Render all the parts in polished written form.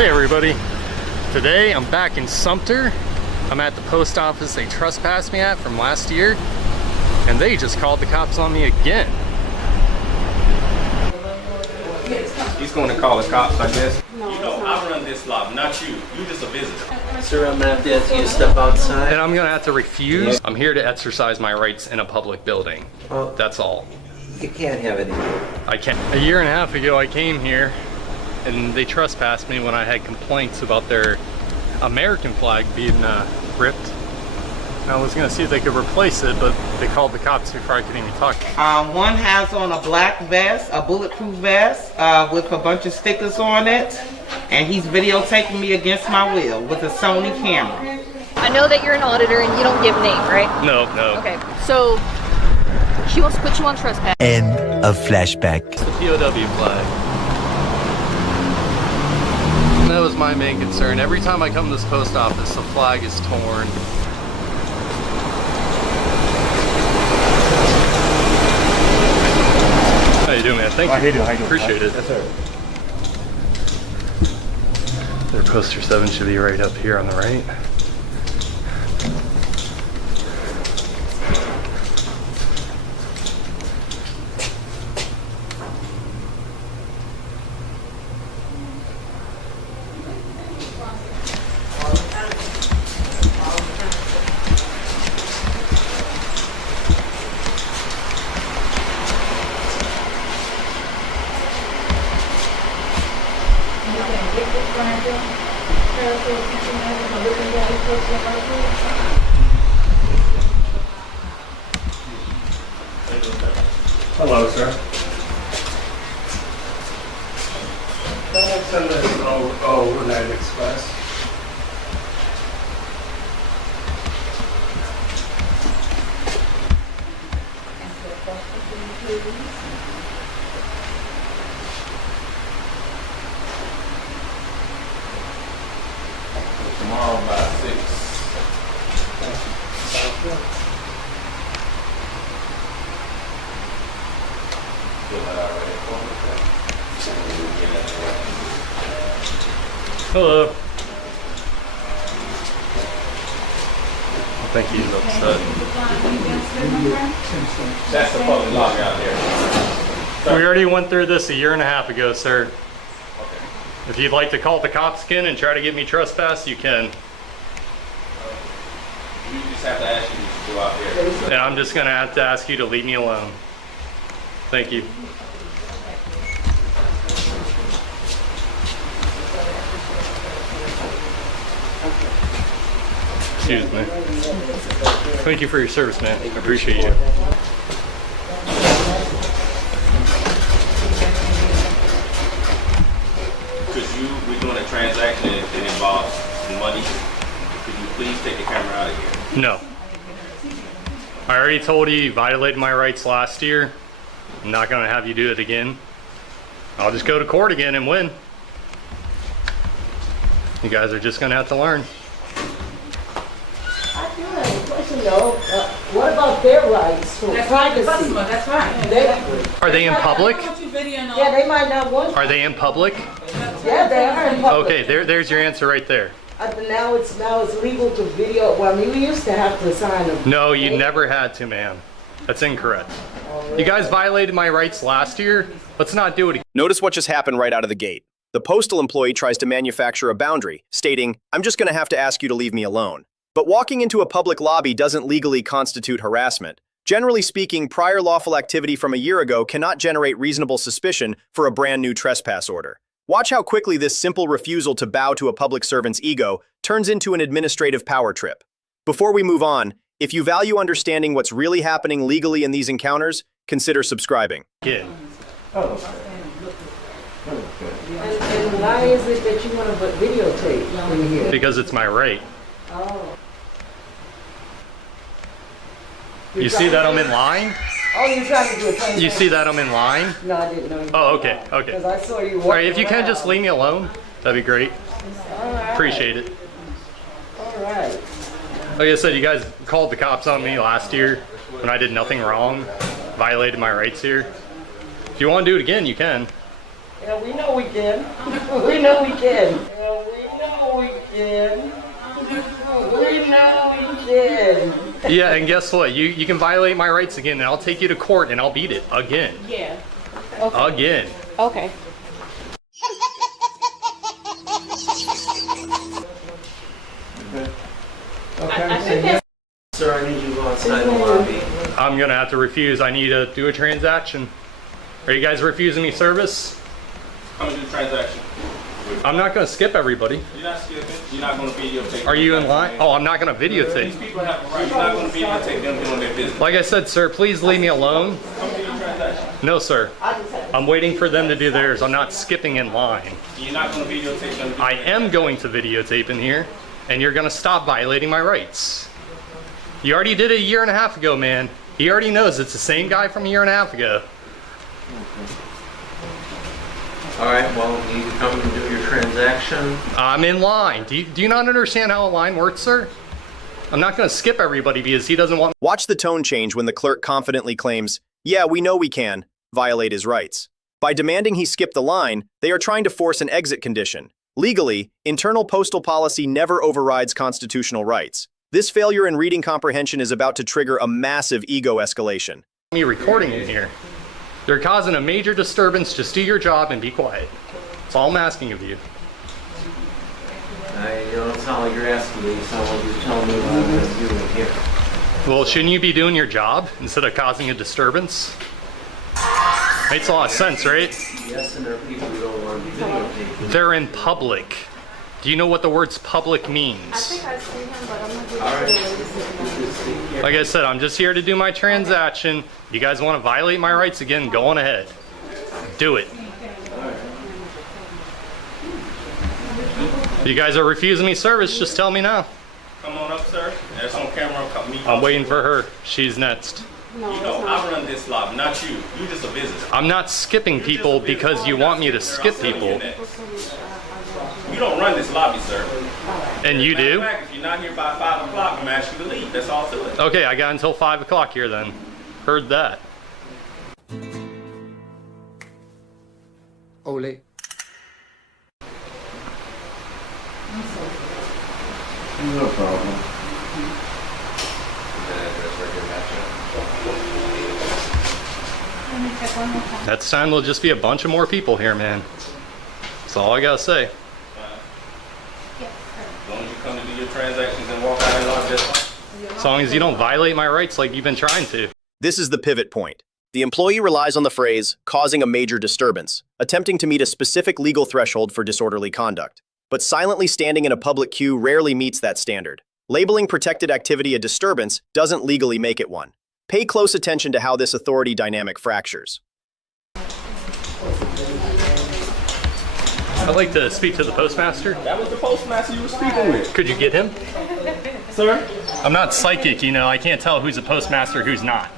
Hey everybody, today I'm back in Sumter. I'm at the post office they trespassed me at from last year, and they just called the cops on me again. He's going to call the cops, I guess. You know, I run this lot, not you. You just a visitor. Sir, I'm gonna have to ask you to step outside. And I'm gonna have to refuse. I'm here to exercise my rights in a public building. Well, that's all. you can't have it anymore. I can't. A year and a half ago I came here and they trespassed me when I had complaints about their American flag being ripped. And I was gonna see if they could replace it, but they called the cops before I could even talk. One has on a black vest, a bulletproof vest, with a bunch of stickers on it, and he's videotaping me against my will with a Sony camera. I know that you're an auditor and you don't give name, right? No. Okay, so she wants to put you on trespass. End of flashback. It's the POW flag. That was my main concern. Every time I come to this post office, the flag is torn. How you doing, man? Thank you. How you doing? Appreciate it. Yes, sir. Their poster 7 should be right up here on the right. Hello, sir. Send this overnight express. Tomorrow by 6. Sounds good. Hello. I think he's upset. That's the public lobby out there. We already went through this a year and a half ago, sir. Okay. If you'd like to call the cops again and try to get me trespassed, you can. You just have to ask you to go out there. And I'm just gonna have to ask you to leave me alone. Thank you. Excuse me. Thank you for your service, man. I appreciate you. Because we're doing a transaction that involves money. Could you please take the camera out of here? No. I already told you violated my rights last year. I'm not gonna have you do it again. I'll just go to court again and win. You guys are just gonna have to learn. No, what about their rights for privacy? That's right. Are they in public? Yeah, they might not want. Are they in public? Yeah, they are in public. Okay, there's your answer right there. Now it's legal to video. Well, I mean, we used to have to sign them. No, you never had to, ma'am. That's incorrect. You guys violated my rights last year. Let's not do it again. Notice what just happened right out of the gate. The postal employee tries to manufacture a boundary, stating, "I'm just going to have to ask you to leave me alone." But walking into a public lobby doesn't legally constitute harassment. Generally speaking, prior lawful activity from a year ago cannot generate reasonable suspicion for a brand new trespass order. Watch how quickly this simple refusal to bow to a public servant's ego turns into an administrative power trip. Before we move on, if you value understanding what's really happening legally in these encounters, consider subscribing. Yeah. And why is it that you want to put videotape in here? Because it's my right. Oh. You see that I'm in line? Oh, you're trying to do a thing. You see that I'm in line? No, I didn't know. Oh, okay, okay. Because I saw you walking. All right, if you can just leave me alone, that'd be great. All right. Appreciate it. All right. Like I said, you guys called the cops on me last year when I did nothing wrong, violated my rights here. If you want to do it again, you can. Yeah, we know we can. We know we can. did. We know you did. Yeah, and guess what? You can violate my rights again, and I'll take you to court, and I'll beat it again. Yeah. Okay. Again. Okay. I think that's Sir, I need you to go outside the lobby. I'm gonna have to refuse. I need to do a transaction. Are you guys refusing me service? I'm gonna do the transaction. I'm not gonna skip everybody. You're not skipping. You're not gonna videotape. Are you in line? Oh, I'm not gonna These videotape. people have a right. You're not gonna videotape them doing their business. Like I said, sir, please leave me alone. Come do your transaction. No, sir. I'm waiting for them to do theirs. I'm not skipping in line. You're not gonna videotape them. I am going to videotape in here, and you're gonna stop violating my rights. You already did it a year and a half ago, man. He already knows it's the same guy from a year and a half ago. All right, well, you need to come and do your transaction. I'm in line. Do you not understand how a line works, sir? I'm not gonna skip everybody because he doesn't want. Watch the tone change when the clerk confidently claims, "Yeah, we know we can," violate his rights. By demanding he skip the line, they are trying to force an exit condition. Legally, internal postal policy never overrides constitutional rights. This failure in reading comprehension is about to trigger a massive ego escalation. Me recording in here. You're causing a major disturbance. Just do your job and be quiet. That's all I'm asking of you. You don't sound like you're asking me, you sound like you're telling me what I'm going to do in here. Well, shouldn't you be doing your job instead of causing a disturbance? Makes a lot of sense, right? Yes, and there are people who don't want to be videotaped. They're in public. Do you know what the words public means? I think I've seen him, but I'm not really All right. sure. Like I said, I'm just here to do my transaction. You guys want to violate my rights again, go on ahead. Do it. If you guys are refusing me service, just tell me now. Come on up, sir. That's on camera. I'm waiting for her. She's next. You know, I run this lobby, not you. You just a visitor. I'm not skipping people because you want me to skip people. You don't run this lobby, sir. And you do? Matter of fact, if you're not here by 5 o'clock, I'm gonna ask you to leave. That's all to it. Okay, I got until 5 o'clock here then. Heard that. Ole. No problem. Next time there'll just be a bunch of more people here, man. That's all I gotta say. As long as you come to do your transactions and walk out and log this. As long as you don't violate my rights like you've been trying to. This is the pivot point. The employee relies on the phrase, causing a major disturbance, attempting to meet a specific legal threshold for disorderly conduct. But silently standing in a public queue rarely meets that standard. Labeling protected activity a disturbance doesn't legally make it one. Pay close attention to how this authority dynamic fractures. I'd like to speak to the postmaster. That was the postmaster you were speaking with. Could you get him? Sir? I'm not psychic, you know. I can't tell who's a postmaster, who's not.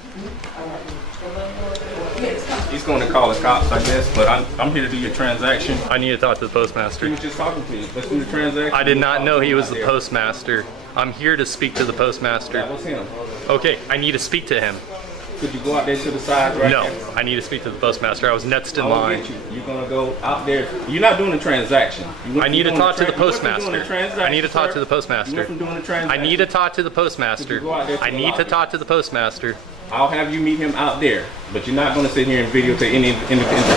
He's going to call the cops, I guess, but I'm here to do your transaction. I need to talk to the postmaster. He was just talking to you. Let's do the transaction. I did not know he was the postmaster. I'm here to speak to the postmaster. That was him. Okay, I need to speak to him. Could you go out there to the side right No, there? I need to speak to the postmaster. I was next in I will line. get you. You're going to go out there. You're not doing a transaction. I need to talk to the You went from doing a postmaster. transaction, I need to talk sir. to the You postmaster. went from doing a I transaction. need to talk to the postmaster. Could you go out there to I the need to lobby? talk to the postmaster. I'll have you meet him out there, but you're not going to sit here and videotape any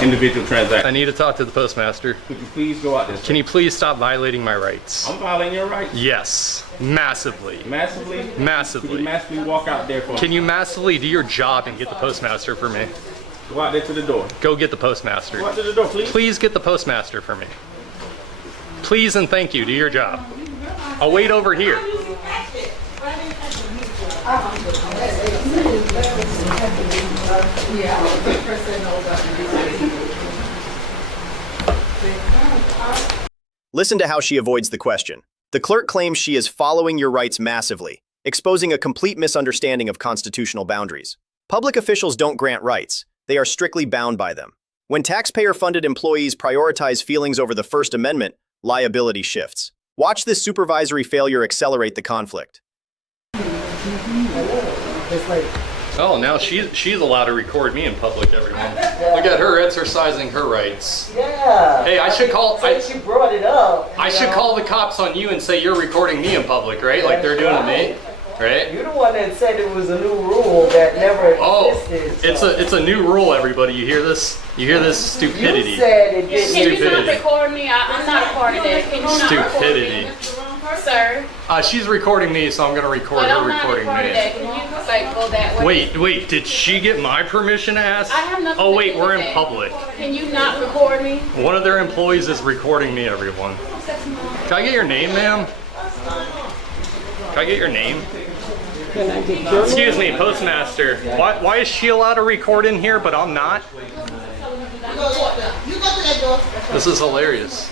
individual I transaction. need to talk to the postmaster. Could you please go out there? Can you please stop violating my rights? I'm violating your rights. Yes, massively. Massively? Could you Massively. massively walk out there for me? Can you massively do your job and get the postmaster for me? Go out there to the door. Go get the postmaster. Go out to the door, please. Please get the postmaster for me. Please and thank you. Do your job. I'll wait over here. Listen to how she avoids the question. The clerk claims she is following your rights massively, exposing a complete misunderstanding of constitutional boundaries. Public officials don't grant rights. They are strictly bound by them. When taxpayer-funded employees prioritize feelings over the First Amendment, liability shifts. Watch this supervisory failure accelerate the conflict. It's like Oh, now she's allowed to record me in public, everyone. Look at her exercising her rights. Yeah. Hey, I should call. Since you brought it up. I should call the cops on you and say you're recording me in public, right? Like they're doing to me, right? You're the one that said it was a new rule that never existed. Oh, it's a new rule, everybody. You hear this? You hear this stupidity? You said it didn't. Can you not record me? I'm not a part of that. Can you not Stupidity. record me? Sir. She's recording me, so I'm gonna record But her I'm not a recording part of me. that. Can you like go that way? Wait, did she get my permission to ask? I have nothing Oh to wait, do we're with in that. public. Can you not record me? One of their employees is recording me, everyone. Can I get your name, ma'am? Can I get your name? Excuse me, postmaster. Why is she allowed to record in here, but I'm not? This is hilarious.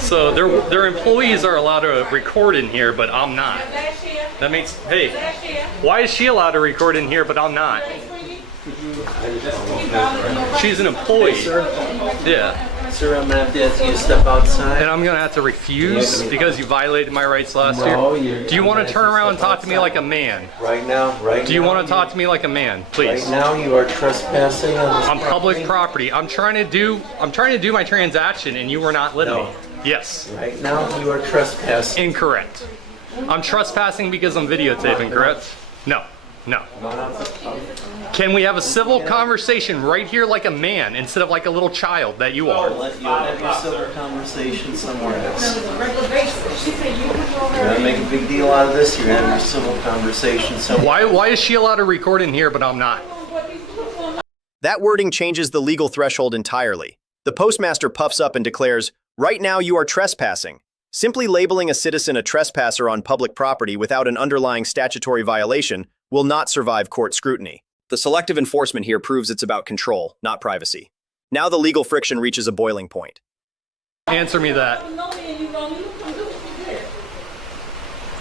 So their employees are allowed to record in here, but I'm not. That makes, hey, why is she allowed to record in here, but I'm not? She's an employee. Yeah. Sir, I'm gonna have to ask you to step outside. And I'm gonna have to refuse because you violated my rights last year. Do you want to turn around and talk to me like a man? Right now, Do you want to talk to me like a man, please? Right now, you are trespassing on this Public property. I'm trying to do my transaction, and you were not letting me. Yes. Right now, you are trespassing. Incorrect. I'm trespassing because I'm videotaping. Correct? No. Can we have a civil conversation right here like a man instead of like a little child that you are? I'll let you have your civil conversation somewhere else. You're gonna make a big deal out of this. You're gonna have your civil conversation somewhere. Why is she allowed to record in here but I'm not? That wording changes the legal threshold entirely. The postmaster puffs up and declares, "Right now you are trespassing." Simply labeling a citizen a trespasser on public property without an underlying statutory violation will not survive court scrutiny. The selective enforcement here proves it's about control, not privacy. Now the legal friction reaches a boiling point. Answer me that.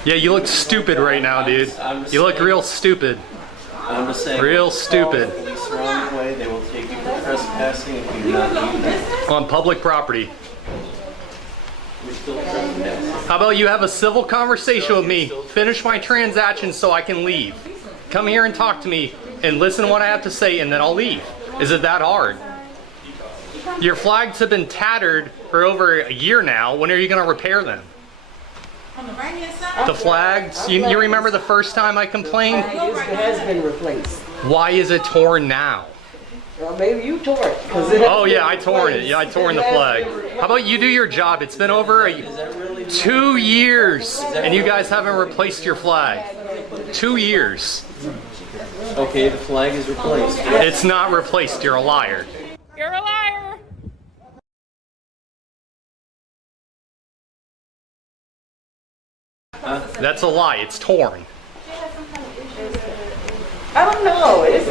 Yeah, you look stupid right now, dude. You look real stupid. I'm just saying. Real stupid. Call the police the wrong way. They will take you for trespassing if you do not do that. On public property. You're still trespassing. How about you have a civil conversation with me, finish my transaction so I can leave. Come here and talk to me and listen to what I have to say and then I'll leave. Is it that hard? Your flags have been tattered for over a year now. When are you going to repair them? The flags, you remember the first time I complained? It has been replaced. Why is it torn now? Well, maybe you tore it. Oh yeah, I torn it. Yeah, I torn the flag. How about you do your job? It's been over 2 years and you guys haven't replaced your flag. 2 years. Okay, the flag is replaced. It's not replaced. You're a liar. You're a liar. That's a lie. It's torn. I don't know. It's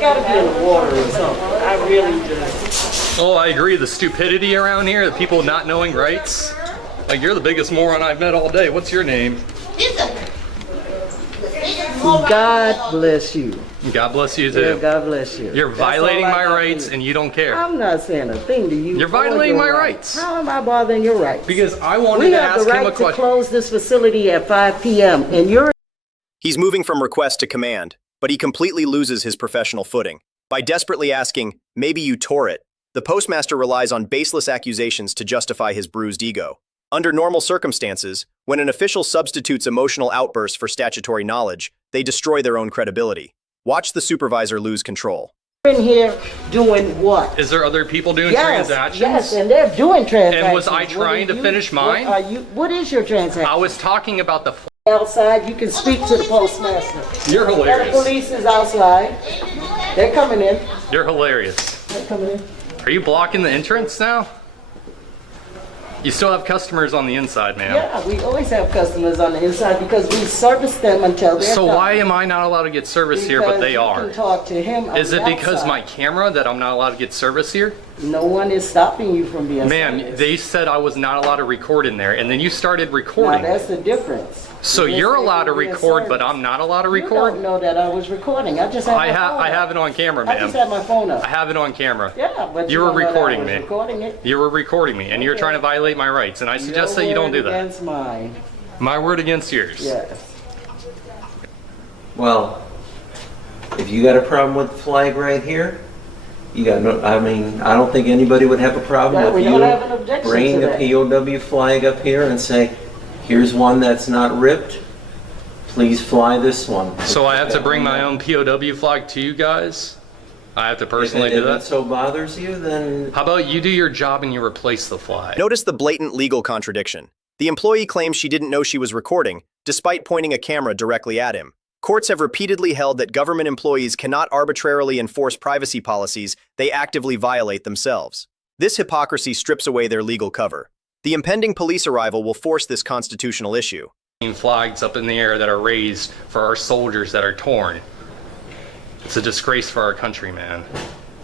got to be in the water or something. I really just. Oh, I agree. The stupidity around here, the people not knowing rights. Like, you're the biggest moron I've met all day. What's your name? God bless you. God bless you, Yeah, too. God bless you. You're That's all violating I my got to rights do. and you don't care. I'm not saying a thing to you. You're or violating your my rights. rights. How am I bothering your rights? Because I wanted We to have ask the him a right to question. close this facility at 5 p.m. and you're He's moving from request to command, but he completely loses his professional footing. By desperately asking, "Maybe you tore it," the postmaster relies on baseless accusations to justify his bruised ego. Under normal circumstances, when an official substitutes emotional outbursts for statutory knowledge, they destroy their own credibility. Watch the supervisor lose control. in here doing what? Is there other people doing Yes, transactions? yes, and they're doing transactions. And was I What trying are to you- finish mine? What is your transaction? I was talking about the. Outside, you can speak to the postmaster. You're And the hilarious. police is outside. They're coming in. You're hilarious. They're coming in. Are you blocking the entrance now? You still have customers on the inside, ma'am. Yeah, we always have customers on the inside because we service them until they're So done. why am I not allowed to get service here, but Because they you are? can talk to him on Is it the because outside. my camera that I'm not allowed to get service here? No one is stopping you from being Ma'am, serviced. they said I was not allowed to record in there, and then you started Now recording. that's the difference. So You you're just allowed to said you're being record, but serviced. I'm not allowed to You record? don't know that I was recording. I just had my phone I up. have it on camera, I just ma'am. had my phone up. I have it on camera. Yeah, but You were don't know that I recording was me. Recording it. You were recording me, and you're Okay. trying to violate my rights, and I suggest Your that you don't do word that. Against mine. My word against yours. Yes. Well, if you got a problem with the flag right here, you got no, I mean, I don't think anybody would have a problem Yeah, with we you don't have an objection bringing to a that. POW flag up here and say, here's one that's not ripped, please fly this one. So I have to bring my own POW flag to you guys? I have to personally do If it that? so bothers you, then How about you do your job and you replace the flag? Notice the blatant legal contradiction. The employee claims she didn't know she was recording, despite pointing a camera directly at him. Courts have repeatedly held that government employees cannot arbitrarily enforce privacy policies they actively violate themselves. This hypocrisy strips away their legal cover. The impending police arrival will force this constitutional issue. Flags up in the air that are raised for our soldiers that are torn. It's a disgrace for our country, man.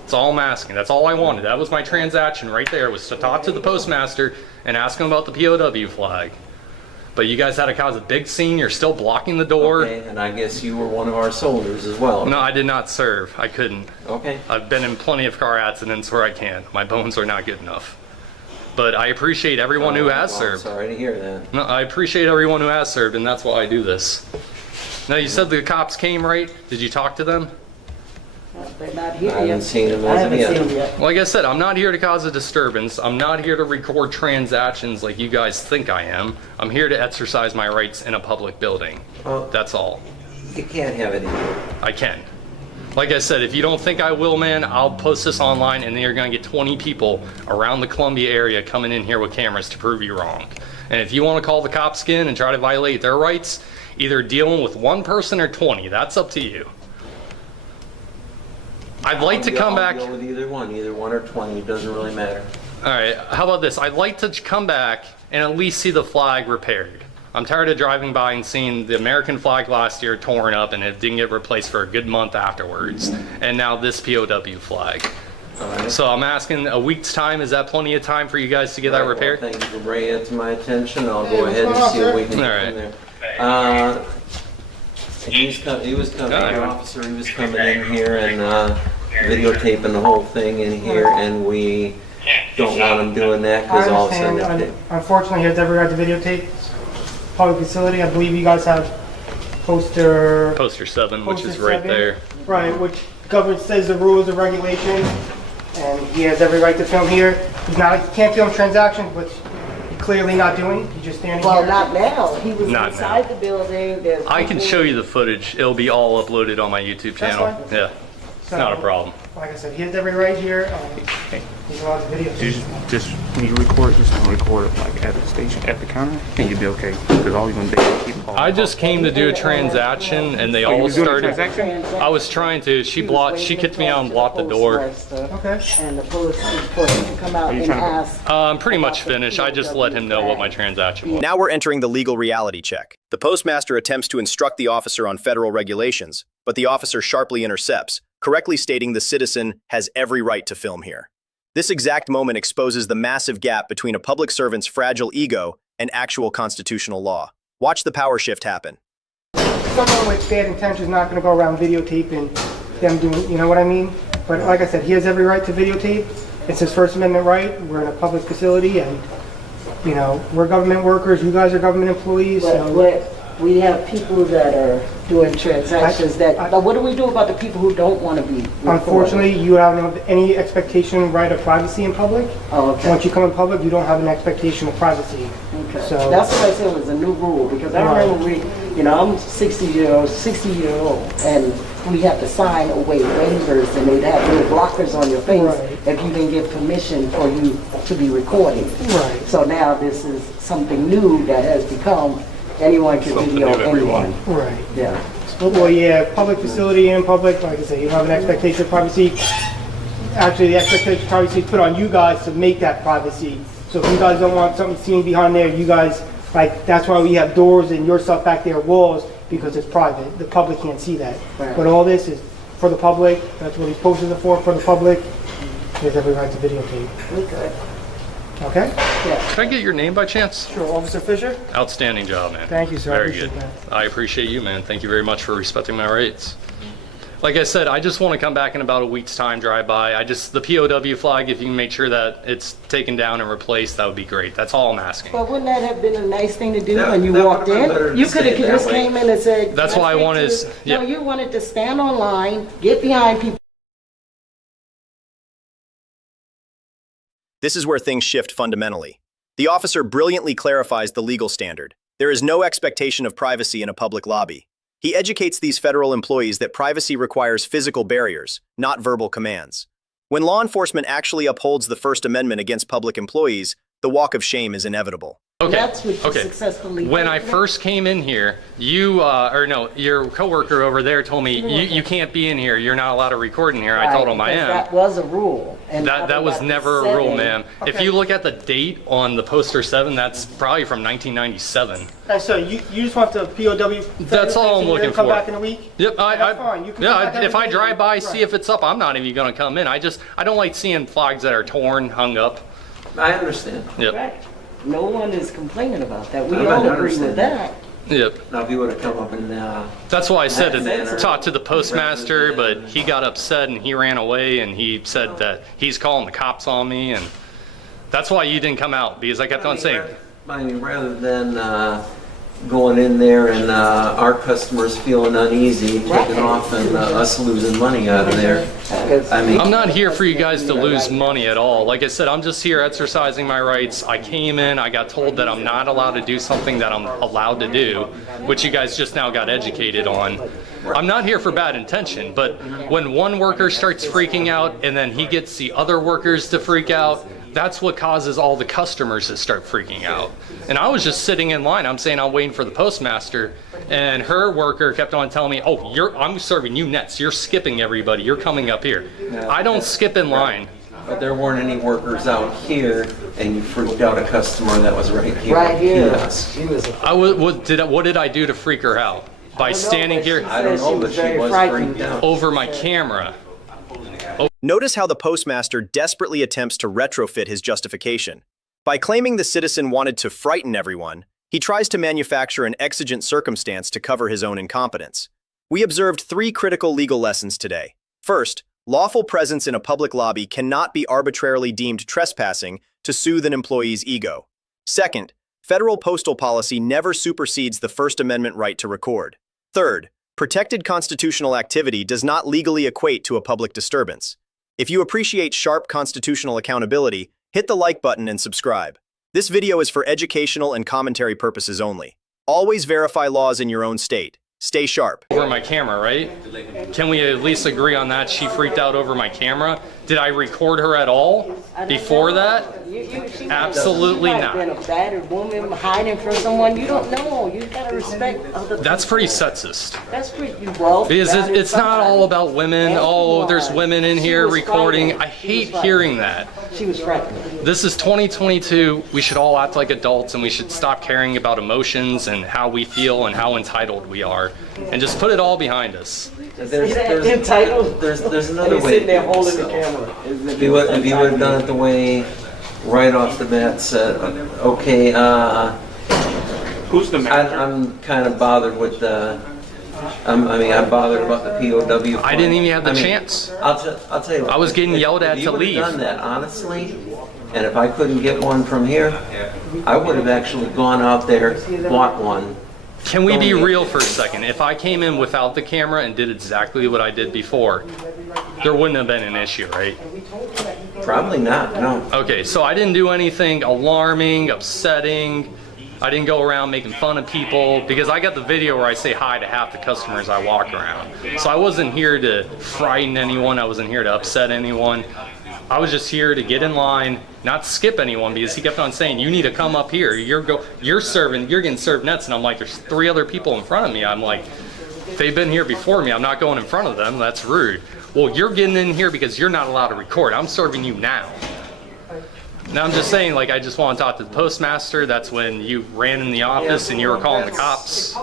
That's all I'm asking. That's all I wanted. That was my transaction right there, was to talk to the postmaster and ask him about the POW flag. But you guys had to cause a big scene. You're still blocking the door. okay, and I guess you were one of our soldiers as well. No, I did not serve. I couldn't. Okay. I've been in plenty of car accidents where I can. My bones are not good enough. But I appreciate everyone who has Well, served. Sorry to hear that. No, I appreciate everyone who has served, and that's why I do this. Now, you said the cops came, right? Did you talk to them? They're not here I haven't yet. seen them I as of haven't yet. seen them yet. Like I said, I'm not here to cause a disturbance. I'm not here to record transactions like you guys think I am. I'm here to exercise my rights in a public building. Well- That's all. You can't have it either. I can. Like I said, if you don't think I will, man, I'll post this online and then you're gonna get 20 people around the Columbia area coming in here with cameras to prove you wrong. And if you wanna call the cops in and try to violate their rights, either dealing with one person or 20, that's up to you. I'd like to come back. I'll deal with either one or 20, it doesn't really matter. All right, how about this? I'd like to come back and at least see the flag repaired. I'm tired of driving by and seeing the American flag last year torn up and it didn't get replaced for a good month afterwards. And now this POW flag. All right. So I'm asking, a week's time, is that plenty of time for you guys to get that Well, repaired? thank you for bringing it to my attention. I'll go ahead and see what we can do All right. from there. He was coming, the officer, he was coming in here and videotaping the whole thing in here, and we don't want him doing that I because all of a sudden. understand. Unfortunately, he has every right to videotape public facility. I believe you guys have poster 7, which is Poster right 7, there. right, which governs, says the rules and regulations, and he has every right to film here. He can't film transactions, but he's clearly not doing. He's just standing Well, here. not now. He was Not inside the building. There's I can people- show you the footage. It'll be all uploaded on my YouTube That's channel. fine. Yeah, it's not a problem. Like I said, he has every right here. He's allowed to videotape. Just when you record, just don't record it like at the station, at the counter, and you'll be okay. Because all you're gonna do is keep calling. I just came to do a transaction and they Oh, you all was doing a started. transaction? I was trying to, she kicked me out and blocked the door. Okay. And the police for him to come out and ask. I'm pretty much finished. I just let him know what my transaction was. Now we're entering the legal reality check. The postmaster attempts to instruct the officer on federal regulations, but the officer sharply intercepts, correctly stating the citizen has every right to film here. This exact moment exposes the massive gap between a public servant's fragile ego and actual constitutional law. Watch the power shift happen. Someone with bad intentions is not going to go around videotaping them doing, you know what I mean? But like I said, he has every right to videotape. It's his First Amendment right. We're in a public facility, and you know we're government workers. You guys are government employees. So We have people that are doing transactions but what do we do about the people who don't want to be recorded? unfortunately, you don't have any expectation right of privacy in public. Oh, okay. Once you come in public, you don't have an expectation of privacy. Okay. So That's what I said was a new rule, because I remember I'm 60 year old, and we have to sign away waivers, and they'd have little blockers on your face Right. if you didn't get permission for you to be recording. Right. So now this is something new that has become anyone can video anyone. Right. Yeah. Well, yeah, public facility and public, like I said, you have an expectation of privacy. Actually, the expectation of privacy is put on you guys to make that privacy. So if you guys don't want something seen behind there, you guys, like, that's why we have doors and your stuff back there, walls, because it's private. The public can't see that. Right. But all this is for the public. That's what these posters are for the public. He has every right to videotape. Okay. Okay? Can I get your name by chance? Sure, Officer Fisher? Outstanding job, man. Thank you, sir. I Very appreciate good. that. I appreciate you, man. Thank you very much for respecting my rights. Like I said, I just want to come back in about a week's time, drive by. The POW flag, if you can make sure that it's taken down and replaced, that would be great. That's all I'm asking. But wouldn't that have been a nice thing to do when you that walked would've been better in? to You could have stay that just way. came in and said. That's why I wanted to, yeah. No, you wanted to stand on line, get behind people. This is where things shift fundamentally. The officer brilliantly clarifies the legal standard. There is no expectation of privacy in a public lobby. He educates these federal employees that privacy requires physical barriers, not verbal commands. When law enforcement actually upholds the First Amendment against public employees, the walk of shame is inevitable. Okay. That's what you successfully When did. I first came in here, your coworker over there told me, you can't be in here. You're not allowed to record in here. I told him I am. That was a rule. And That was never a rule, ma'am. If you look at the date on the poster 7, that's probably from 1997. So you just want the POW? That's all I'm looking Come for. back in a week? Yep, That's fine. You can come back if I every day. drive by, Right. see if it's up, I'm not even gonna come in. I don't like seeing flags that are torn, hung up. I understand. Yep, Right. No one is complaining about that. We I all agree understand with that. yep. Now, if you would have come up and, That's why I said That's to talk to the postmaster, but he got upset and he ran away and he said that he's calling the cops on me, and that's why you didn't come out, because I kept on saying, I mean, rather than going in there and our customers feeling uneasy, taking off, and us losing money out of there. I mean, I'm not here for you guys to lose money at all. Like I said, I'm just here exercising my rights. I came in, I got told that I'm not allowed to do something that I'm allowed to do, which you guys just now got educated on. I'm not here for bad intention, but when one worker starts freaking out and then he gets the other workers to freak out, that's what causes all the customers to start freaking out. And I was just sitting in line, I'm saying I'm waiting for the postmaster, and her worker kept on telling me, oh, I'm serving you next, you're skipping everybody, you're coming up here. I don't skip in line. but there weren't any workers out here, and you freaked out a customer that was right here. Right here. Yes. She was. What did I do to freak her out? By standing here I don't know, but she was freaked out. over my camera. Notice how the postmaster desperately attempts to retrofit his justification. By claiming the citizen wanted to frighten everyone, he tries to manufacture an exigent circumstance to cover his own incompetence. We observed 3 critical legal lessons today. First, lawful presence in a public lobby cannot be arbitrarily deemed trespassing to soothe an employee's ego. Second, federal postal policy never supersedes the First Amendment right to record. Third, protected constitutional activity does not legally equate to a public disturbance. If you appreciate sharp constitutional accountability, hit the like button and subscribe. This video is for educational and commentary purposes only. Always verify laws in your own state. Stay sharp. Over my camera, right? Can we at least agree on that? She freaked out over my camera. Did I record her at all before that? Absolutely not. Been a battered woman hiding from someone. You don't know. You gotta respect other. That's pretty sexist. That's pretty well. Because that is it's not somebody. all about women. Oh, there's women in She here was recording. frightened. I hate She was hearing that. She was frightened. This is 2022. We should all act like adults and we should stop caring about emotions and how we feel and how entitled we are and just put it all behind us. Entitled. There's another He's way. sitting there to do holding this, the though. camera. If you would have done it the way, right off the bat, said, okay, Who's the manager? I'm kind of bothered with the, I'm bothered about the POW. I didn't even have the I mean, chance. I'll tell you what. I was getting yelled at if to you leave. would have done that, honestly, and if I couldn't get one from here, I would have actually gone out there, bought one. Can we be real for a second? If I came in without the camera and did exactly what I did before, there wouldn't have been an issue, right? Probably not, no. Okay, so I didn't do anything alarming, upsetting. I didn't go around making fun of people because I got the video where I say hi to half the customers I walk around. So I wasn't here to frighten anyone. I wasn't here to upset anyone. I was just here to get in line, not skip anyone, because he kept on saying, you need to come up here. You're getting served next. And I'm like, there's 3 other people in front of me. I'm like, they've been here before me. I'm not going in front of them. That's rude. Well, you're getting in here because you're not allowed to record. I'm serving you now. Now I'm just saying, like, I just want to talk to the postmaster. That's when you ran in the office and you were calling the cops.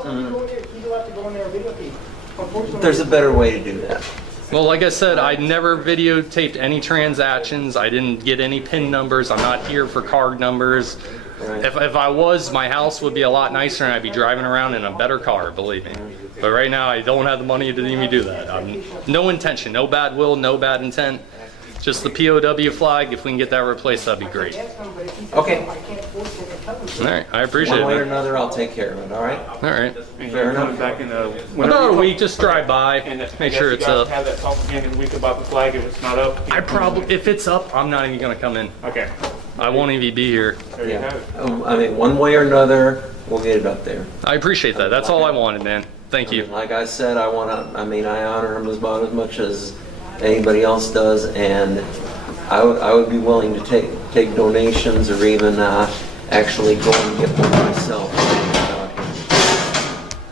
There's a better way to do that. Well, like I said, I never videotaped any transactions. I didn't get any PIN numbers. I'm not here for card numbers. Right. If I was, my house would be a lot nicer and I'd be driving around in a better car, believe me. But right now, I don't have the money to even do that. No intention, no bad will, no bad intent. Just the POW flag. If we can get that replaced, that'd be great. Okay. All right, I appreciate One way or it. Man. another, I'll take care of it, all right? All right. Fair enough. Back in About a week, just drive by, make sure it's up. Have that talk again in a week about the flag if it's not up. I probably, if it's up, I'm not even gonna come in. Okay. I won't even be here. There you have it. I mean, one way or another, we'll get it up there. I appreciate that. That's all I wanted, man. Thank you. Like I said, I honor him about as much as anybody else does, and I would be willing to take donations or even actually go and get one myself.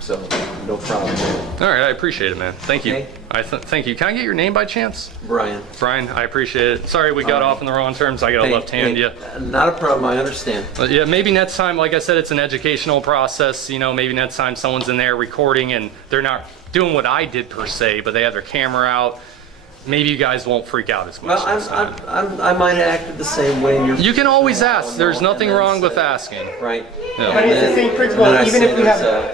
So, no problem there. All right, I appreciate it, man. Thank you. Okay. Thank you. Can I get your name by chance? Brian. Brian, I appreciate it. Sorry we got off on the wrong terms. I got to left hand you. Not a problem, I understand. But yeah, maybe next time, like I said, it's an educational process. You know, maybe next time someone's in there recording and they're not doing what I did per se, but they have their camera out. Maybe you guys won't freak out as much. Well, I might have acted the same way. You can always ask. There's nothing wrong with asking. Right. Yeah. But it's the same principle. Even if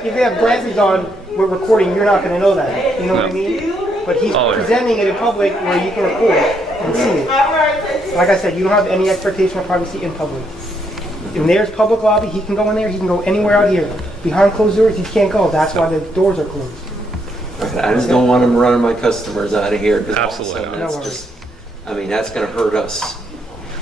you have glasses on, we're recording. You're not going to know that. You know what I mean? But he's presenting it in public where you can record and see it. Like I said, you don't have any expectation of privacy in public. When there's public lobby, he can go in there. He can go anywhere out here. Behind closed doors, he can't go. That's why the doors are closed. I just don't want him running my customers out of here. Absolutely not. That's just, I mean, that's going to hurt us.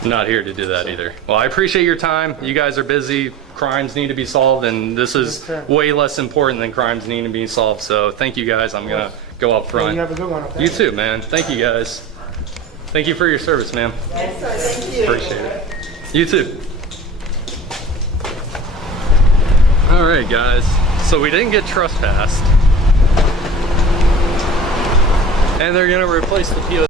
I'm not here to do that either. Well, I appreciate your time. You guys are busy. Crimes need to be solved, and this is way less important than crimes needing to be solved. So thank you guys. I'm going to go up front. You have a good one. Okay? You too, man. Thank you guys. Thank you for your service, ma'am. Yes, sir. Thank you. Appreciate it. You too. All right, guys. So we didn't get trespassed. And they're going to replace the PO.